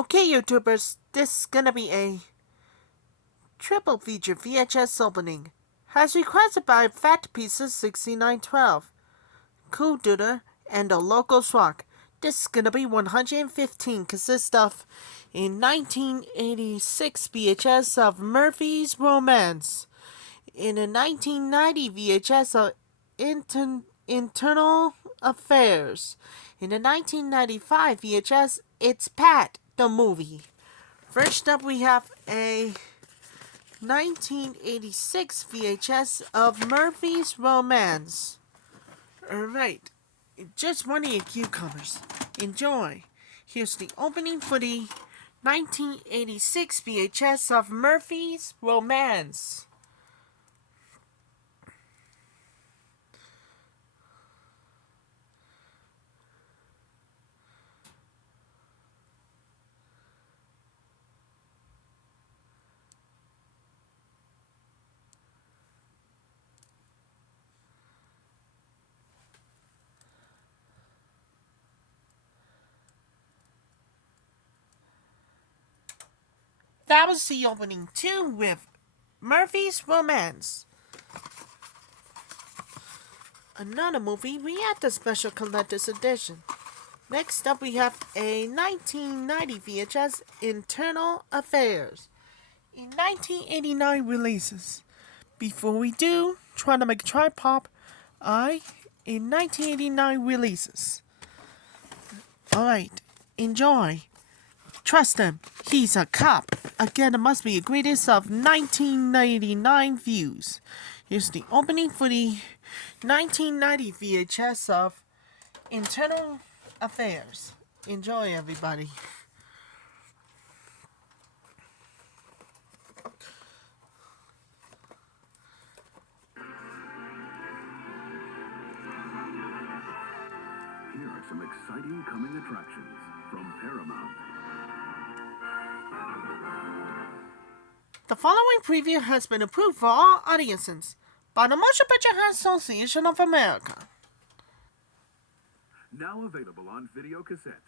Okay, YouTubers, this is gonna be a triple feature VHS opening, as requested by Fat Pieces 6912, Coolduder, and TheLogosRock. This is gonna be 115, consists of a 1986 VHS of Murphy's Romance, in a 1990 VHS of Internal Affairs, in a 1995 VHS It's Pat, the movie. First up, we have a 1986 VHS of Murphy's Romance. Alright, just one of your cucumbers. Enjoy. Here's the opening for the 1986 VHS of Murphy's Romance. That was the opening too with Murphy's Romance. Another movie, we had the special collector's edition. Next up, we have a 1990 VHS Internal Affairs. In 1989 releases. Before we do, trying to make a tripod, in 1989 releases. Alright, enjoy. Trust him, he's a cop. Again, it must be the greatest of 1999 views. Here's the opening for the 1990 VHS of Internal Affairs. Enjoy, everybody. Here are some exciting coming attractions from Paramount. The following preview has been approved for all audiences by the Motion Picture Association of America. Now available on Videocassette.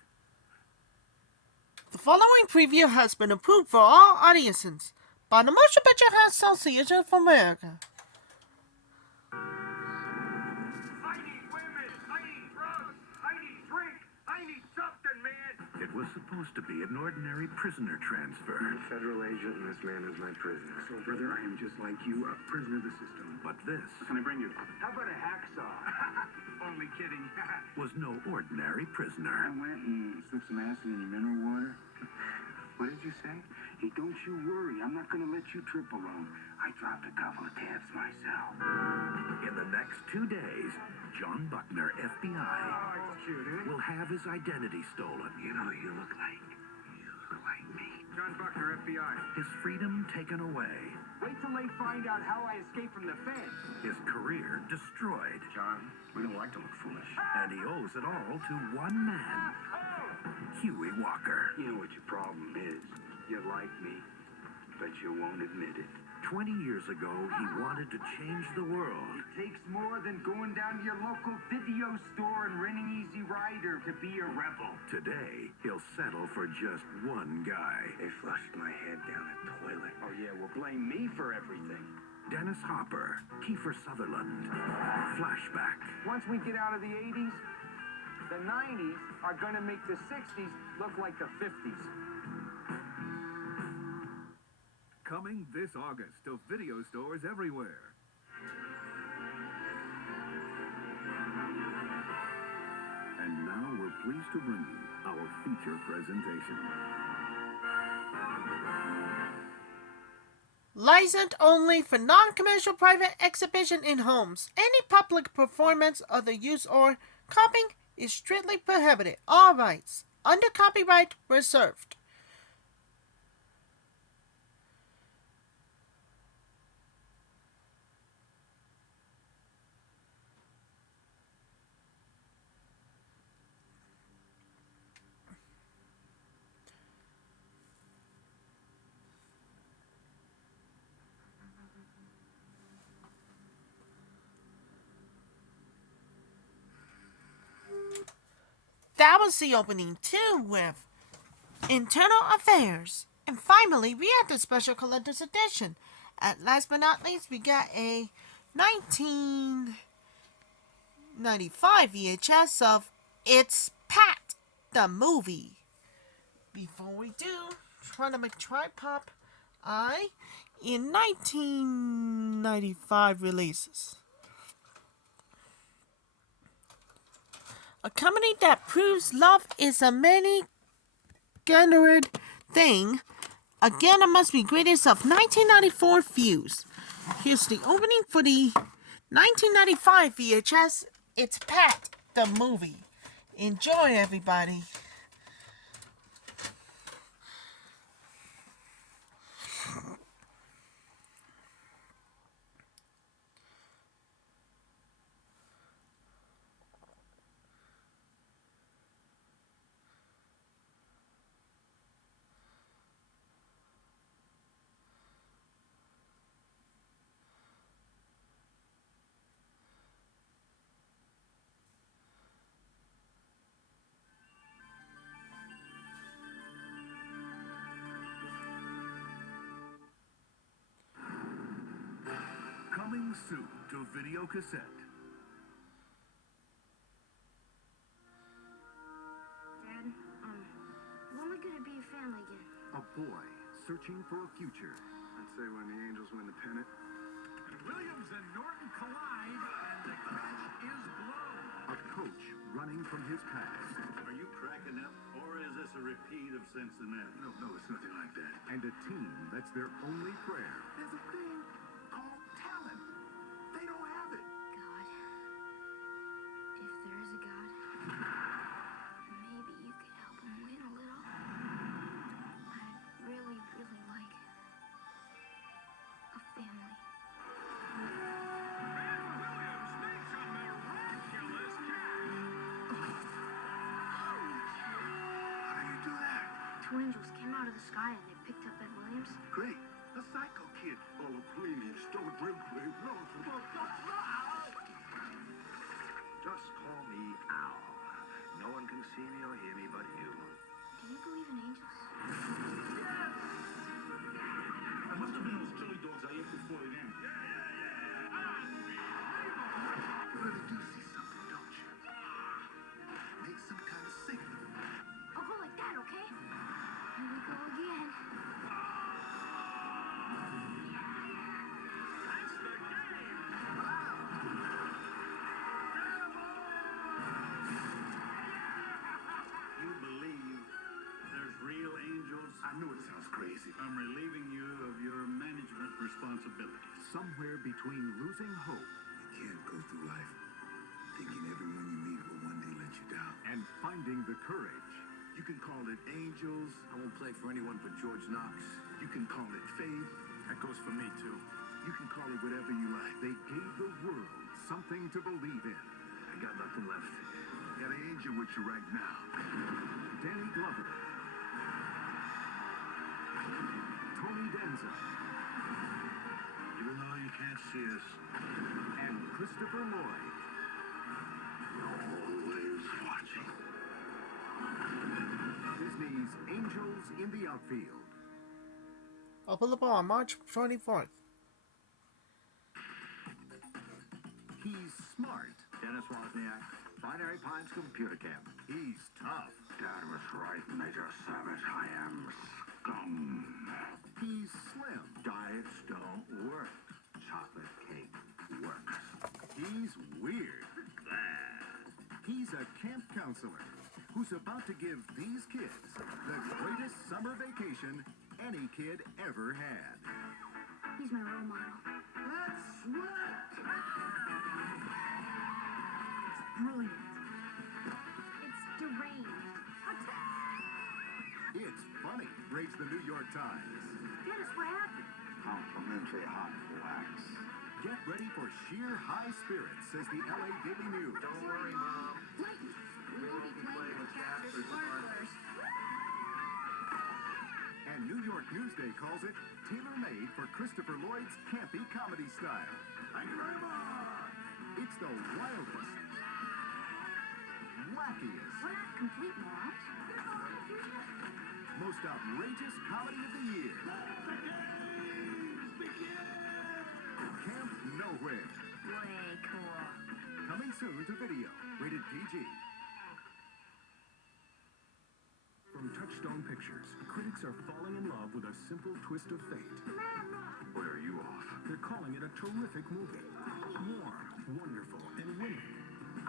The following preview has been approved for all audiences by the Motion Picture Association of America. I need women, I need drugs, I need drink, I need something, man. It was supposed to be an ordinary prisoner transfer. I'm a federal agent, and this man is my prisoner. So, brother, I am just like you, a prisoner of the system. But this What can I bring you? How about a hacksaw? Only kidding. was no ordinary I prisoner. went and slipped some acid in your mineral water. What did you say? Hey, don't you worry. I'm not going to let you trip alone. I dropped a couple of tabs myself. In the next 2 days, John Buckner, FBI, Oh, it's cute, eh? will have his identity stolen. You know who you look like? You look like me. John Buckner, FBI. His freedom taken away. Wait till they find out how I escaped from the feds. His career destroyed. John, we don't like to look foolish. And he owes it all to one man, Huey Walker. You know what your problem is? You like me, but you won't admit it. 20 years ago, he wanted to change the world. It takes more than going down to your local video store and renting Easy Rider to be a rebel. Today, he'll settle for just one guy. They flushed my head down the toilet. Oh, yeah, well, blame me for everything. Dennis Hopper, Kiefer Sutherland. Flashback. Once we get out of the 80s, the 90s are going to make the 60s look like the 50s. Coming this August to video stores everywhere. And now we're pleased to bring you our feature presentation. Licensed only for non-commercial private exhibition in homes. Any public performance, other use, or copying is strictly prohibited. All rights under copyright reserved. That was the opening too with Internal Affairs. And finally, we had the Special Collector's Edition. At last but not least, we got a 1995 VHS of It's Pat, the movie. Before we do, trying to make Tripop in 1995 releases. A company that proves love is a many-gendered thing. Again, it must be greatest of 1994 Fuse. Here's the opening for the 1995 VHS. It's Pat, the movie. Enjoy, everybody. Coming soon to Videocassette. Dad, when are we gonna be a family again? A boy searching for a future. I'd say when the Angels win the pennant. Williams and Norton collide, and the catch is blown. A coach running from his past. Are you cracking up, or is this a repeat of Cincinnati? No, it's nothing like that. And a team that's their only prayer. There's a thing called talent. They don't have it. God, if there is a God, maybe you could help him win a little. I'd really, really like a family. How do you do that? Two angels came out of the sky and they picked up Ed Williams. Great. A psycho kid. Oh, please, don't drink me. No. Just call me Al. No one can see me or hear me but you. Do you believe in angels? It must have been those chili dogs I ate before it ended. You really do see something, don't you? Make some kind of signal. I'll go like that, okay? Here we go again. You believe there's real angels? I know it sounds crazy. I'm relieving you of your management responsibilities. Somewhere between losing hope You can't go through life thinking everyone you meet will one day let you down. and finding the courage. You can call it angels. I won't play for anyone but George Knox. You can call it faith. That goes for me, too. You can call it whatever you like. They gave the world something to believe in. I got nothing left. Got an angel with you right now. Danny Glover. Tony Danza. Even though you can't see us, And Christopher Lloyd. always watching. Disney's Angels in the Outfield. Available on March 24th. He's smart. Dennis Wozniak, Binary Pines Computer Camp. He's tough. Dad was right, Major Savage. I am scum. He's slim. Diets don't work. Chocolate cake works. He's weird. He's a camp counselor who's about to give these kids the greatest summer vacation any kid ever had. He's my role model. Let's sweat! It's brilliant. It's deranged. It's funny, rates the New York Times. Dennis, what happened? Complimentary hot wax. Get ready for sheer high spirits, says the LA Daily News. Don't worry, Mom. We will be playing with captured sparklers. And New York Newsday calls it tailor-made for Christopher Lloyd's campy comedy style. Thank you very much. It's the wildest, wackiest, We're not complete morons. most outrageous comedy of the year. Camp Nowhere. Way cool. Coming soon to video. Rated PG. From Touchstone Pictures, critics are falling in love with a simple twist of fate. Where are you off? They're calling it a terrific movie. Warm, wonderful, and winning.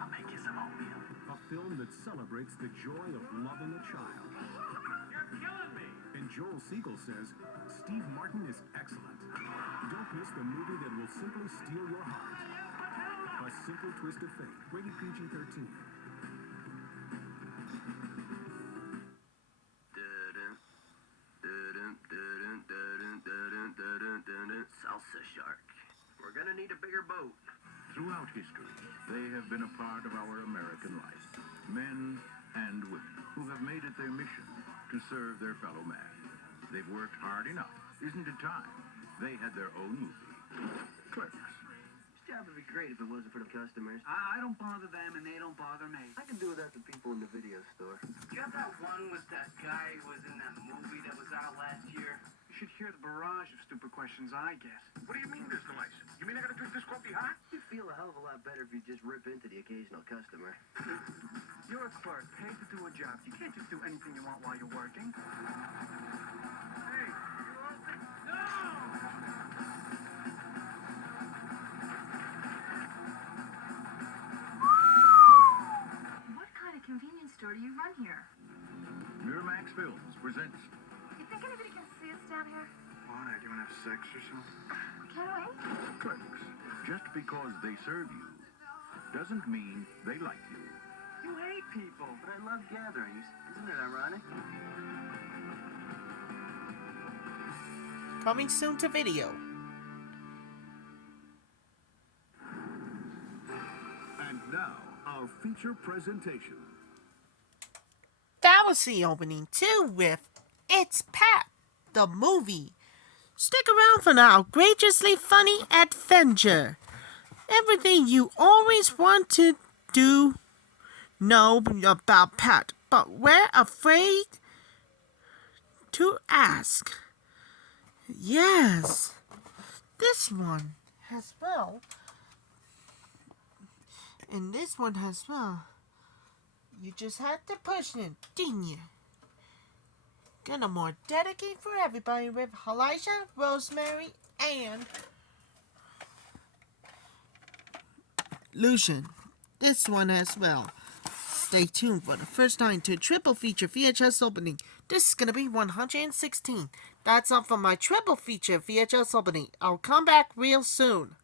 I'll make you some oatmeal. A film that celebrates the joy of loving a child. You're killing me. And Joel Siegel says Steve Martin is excellent. Don't miss the movie that will simply steal your heart. A Simple Twist of Fate. Rated PG-13. Salsa shark. We're gonna need a bigger boat. Throughout history, they have been a part of our American life. Men and women who have made it their mission to serve their fellow man. They've worked hard enough. Isn't it time they had their own movie? Clerks. This job would be great if it wasn't for the customers. I don't bother them and they don't bother me. I can do without the people in the video store. You got that one with that guy who was in that movie that was out last year? You should hear the barrage of stupid questions I get. What do you mean there's no ice? You mean I gotta drink this coffee hot? You'd feel a hell of a lot better if you just rip into the occasional customer. You're a clerk, paid to do a job. You can't just do anything you want while you're working. Hey, you open? No! What kind of convenience store do you run here? Miramax Films presents You think anybody can see us down here? Why? Do you wanna have sex or something? Can we? Clerks. Just because they serve you doesn't mean they like you. You hate people. But I love gatherings. Isn't it ironic? Coming soon to video. And now, our feature presentation. That was the opening too with It's Pat, the movie. Stick around for an outrageously funny adventure. Everything you always want to know about Pat, but we're afraid to ask. Yes, this one as well. And this one as well. You just had to push it, didn't you? Gonna more dedicate for everybody with Elijah, Rosemary, and Lucian. This one as well. Stay tuned for the first time to triple feature VHS opening. This is gonna be 116. That's all for my triple feature VHS opening. I'll come back real soon.